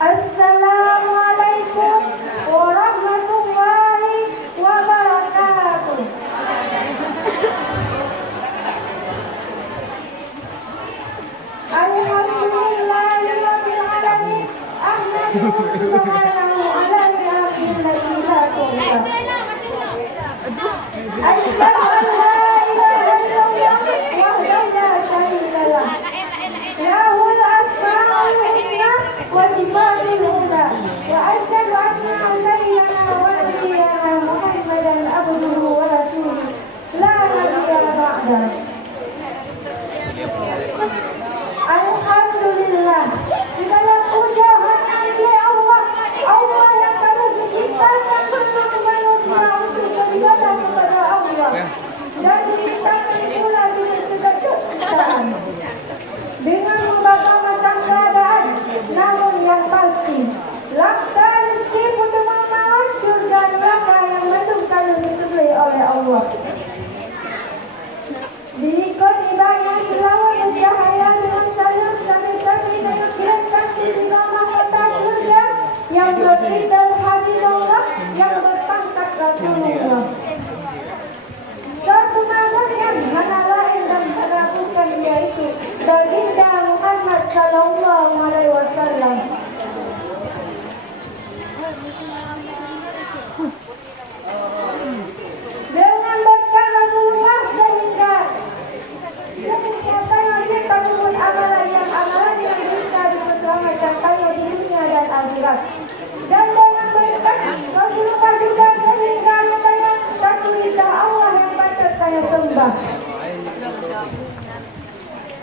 Assalamualaikum warahmatullahi wabarakatuh. Alhamdulillahirabbil alamin. Ahmadu subhanahu ala ni'matihi allati la tuhsa. Asyhadu an la ilaha illallah wahdahu la syarika lah. Lahul asmaul husna wa sifatul ula. Wa asyhadu anna sayyidana wa nabiyyana Muhammadan abduhu wa rasuluhu la nabiyya ba'dahu. Alhamdulillah, segala puja hanya milik Allah. Allah yang telah menciptakan seluruh manusia untuk beribadah kepada Allah dan menciptakan pula dengan segala ciptaan dengan berbagai macam keadaan. Namun yang pasti, langkah rezeki pertemuan maut surga neraka yang belum kali dipilih oleh Allah. Diikut ibadah selawat bercahaya dengan salam kami dengan kirimkan kepada mahkota surga yang bertitel Habibullah yang berpangkat Rasulullah. Sesemangat yang mana lain dan mana bukan yaitu baginda Muhammad sallallahu alaihi wasallam. Dengan berkat Rasulullah sehingga amalan yang bisa diselamatkan pada dunia dan akhirat. Dan dengan berkat Rasulullah juga sehingga katanya satu lidah Allah yang patut saya sembah.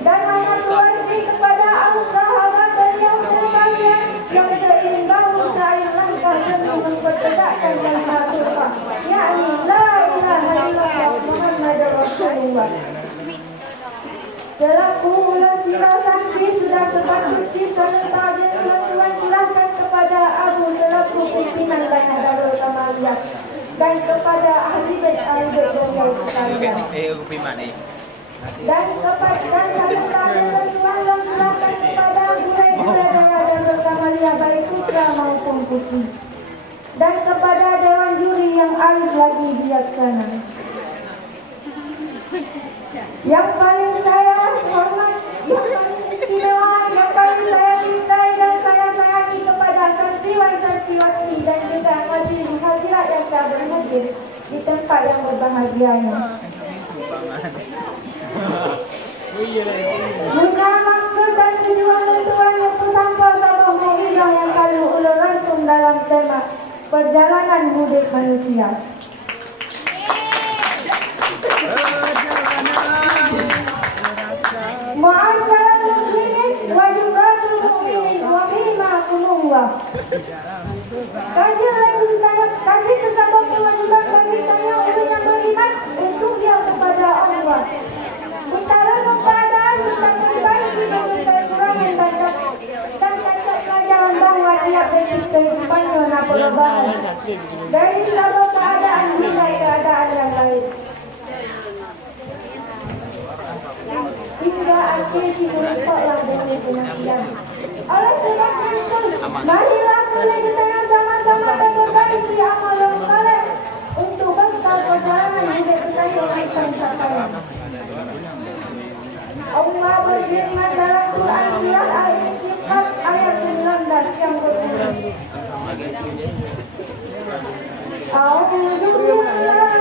Dan ayat Tuhan ini kepada sahabat beliau sekalian yang seiring bahu saya langkah demi mempertegakkan kalimat Allah, yakni la ilaha illallah Muhammadur Rasulullah. Selaku ulas silakan sudah sepatutnya serta Tuhan silahkan kepada Abu selaku pimpinan Banyak Darul Kamaliyah dan kepada ahli bait beliau sekalian. Dan kepada Tuhan yang silahkan kepada guru-guru Darul Kamaliyah baik putra maupun putri. Dan kepada dewan juri yang alim lagi bijaksana. Yang paling saya hormat, yang paling istimewa, yang paling saya cintai dan saya sayangi kepada santriwan-santriwati dan juga hadirin hadirat yang telah berhadir di tempat yang berbahagia ini. Guna maksud dan tujuan Tuhan yang bersampah sama Mu'izah yang kali ulang langsung dalam tema perjalanan hidup manusia. Ma'asyiral muslimin wa yuqatul mu'minin wa rahimakumullah. Kasih tersambung kewajiban bagi saya untuk yang beriman untuk dia kepada Allah. Utara keadaan tentang perbaiki dan kekurangan dan cacat pelajaran bahwa dia berikan kehidupannya nak perubahan dari satu keadaan hingga keadaan yang lain. Hingga akhir dimuliakanlah dengan penantian. Oleh sebab itu, marilah kita yang sama-sama berkompetisi amal yang saleh untuk bekal perjalanan hidup kita yang akan capai. Allah berfirman dalam Quran Surah Al-Insyirah ayat 19 yang berbunyi. A'udzu billahi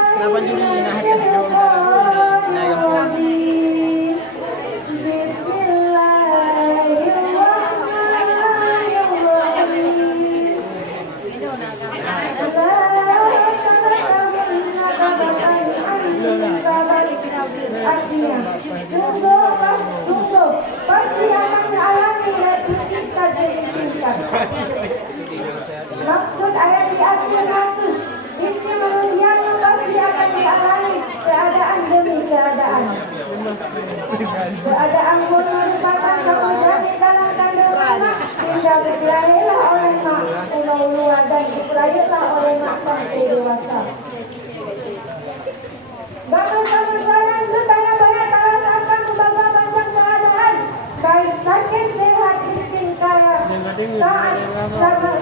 sungguh pasti akan dialami dan ditingkat demi tingkat. Maksud ayat di akhir hadis ini manusia pasti akan dialami keadaan demi keadaan. Keadaan merupakan kemudian dalam tanda mana hingga berlahirlah oleh mak ulua dan diperayatlah oleh mak sampai dewasa. Bahkan saya itu saya banyak merasakan berbagai macam keadaan, baik sakit, sehat, miskin, kaya, taat sama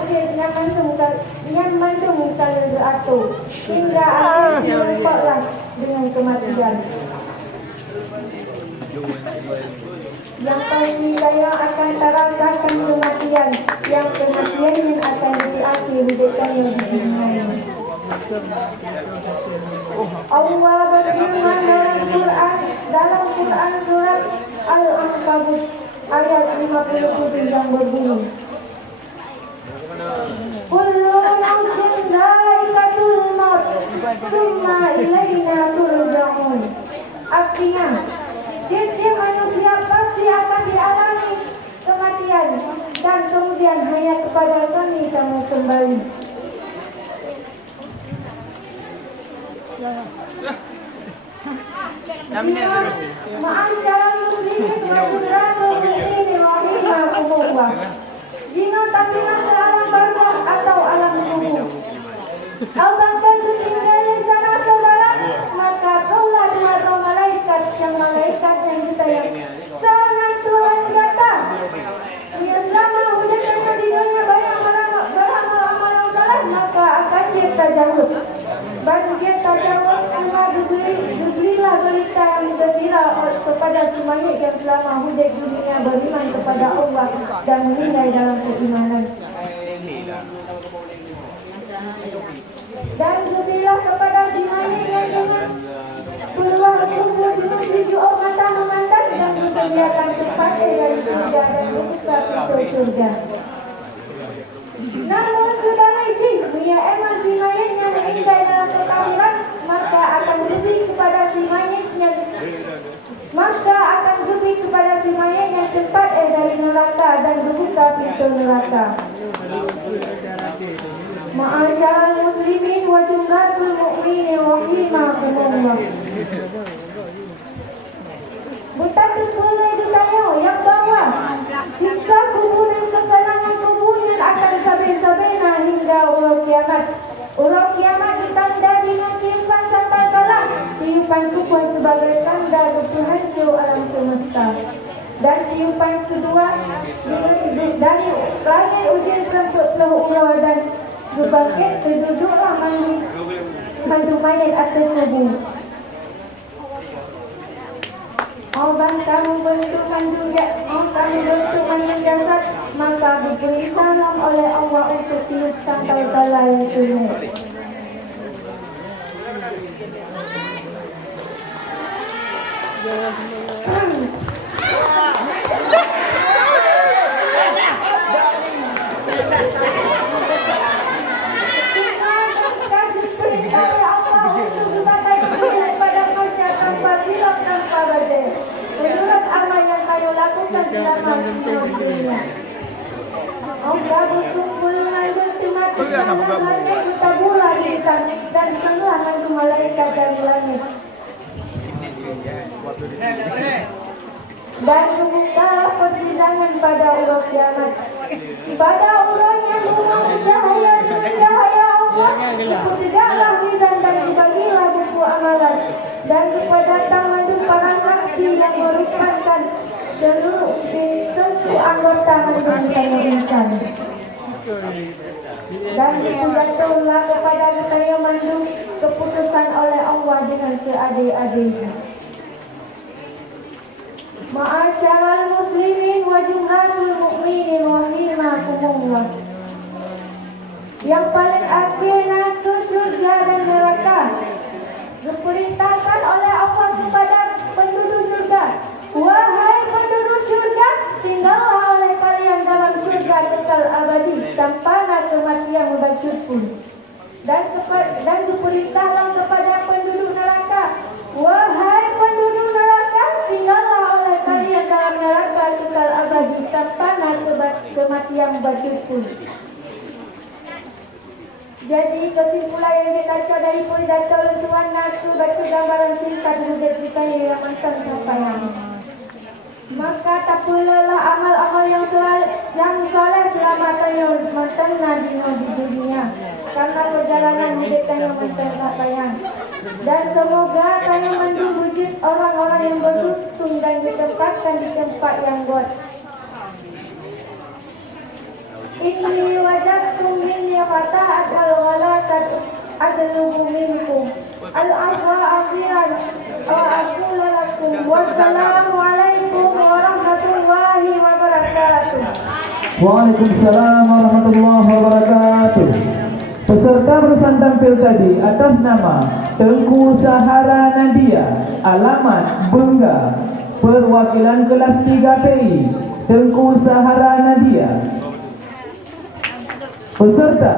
yang mendung kalau diatur hingga akhirnya diletaklah dengan kematian. Yang paling daya akan terasakan kematian, yang kematian yang akan diakhiri hidupnya di dunia. Allah berfirman dalam Quran surat Al-Ankabut ayat 57 yang berbunyi, Kullu nafsin dha'iqatul maut, tsumma ilaina turja'un. Artinya, setiap manusia pasti akan dialami kematian dan kemudian hanya kepada Kami kamu kembali. Ma'asyiral muslimin wal muslimin rahimakumullah. Jika tampilan ke alam barzakh atau alam kubur, apabila setinggalnya sana saudara, maka kaulah dua malaikat yang disayang sangat Tuhan kata. Ia selama hujatnya di dunia banyak beramal salah, maka akan dia tajawuz. Bagi dia tajawuz, maka diberilah berita yang gembira kepada semuanya yang selama hujat dunia beriman kepada Allah dan meninggal dalam keimanan. Dan berilah kepada semuanya yang dengan peluang tubuh menuju mata memandang dan disediakan tempat dari surga dan membuka pintu surga. Namun saudara isi, punya emas si mayat yang meninggal dalam kekafiran, maka akan lebih kepada si mayat yang tempat dari neraka dan membuka pintu neraka. Ma'asyiral muslimin wa jumlatul mu'minin rahimakumullah. Betapa boleh ditanya yang bahwa jika kubur dan kekalangan kuburnya akan sabena hingga urut kiamat. Urut kiamat ditanda dengan tiupan sangkakala, tiupan kukuh sebagai tanda berhancur alam semesta. Dan tiupan kedua dari langit ujian penuh umur dan berbangkit duduklah mandu mayat atas kubur. Orang kamu bentuk mandu jasad, maka diberi salam oleh Allah untuk tiup sangkakala yang sunyi. Menurut amal yang kamu lakukan selama hidup dunia, Allah berkumpul dengan timati dan langit kita bulan dirikan dan semua hantu malaikat dari langit. Dan membukalah persidangan pada urut kiamat. Pada urut yang memiliki cahaya Allah, tidaklah mizan dan dibagilah buku amalan. Dan kepada tangan para saksi yang merupakan seluruh anggota majelis insan. Dan dijatuhlah kepada saya mandu keputusan oleh Allah dengan seadil-adilnya. Ma'asyiral muslimin wa jumlatul mu'minin rahimakumullah. Yang paling akhir nanti surga dan neraka diperintahkan oleh Allah kepada penduduk surga. Wahai penduduk surga, tinggallah oleh kalian dalam surga kekal abadi tanpa kematian membacur pun. Dan diperintahlah kepada penduduk neraka. Wahai penduduk neraka, tinggallah oleh kalian dalam neraka kekal abadi tanpa kematian membacur pun. Jadi kesimpulan yang dibaca dari pidato Tuhan Nasu baca gambaran singkat wujud kita yang mantan sampaian. Maka tak pulalah amal-amal yang soleh selama tayo mantan di dunia, karena perjalanan hidup tayo mantan sampaian. Dan semoga tayo menwujud orang-orang yang beruntung dan ditempatkan di tempat yang buat. Inni wajadtum minni fata'atan wa la atlubu minkum al-afwa afiyan wa aqulu lakum wassalamu alaikum warahmatullahi wabarakatuh. Waalaikumsalam warahmatullahi wabarakatuh. Peserta berurusan tampil tadi atas nama Tengku Sahara Nadia, alamat Bengga, perwakilan kelas 3 PI, Tengku Sahara Nadia. Peserta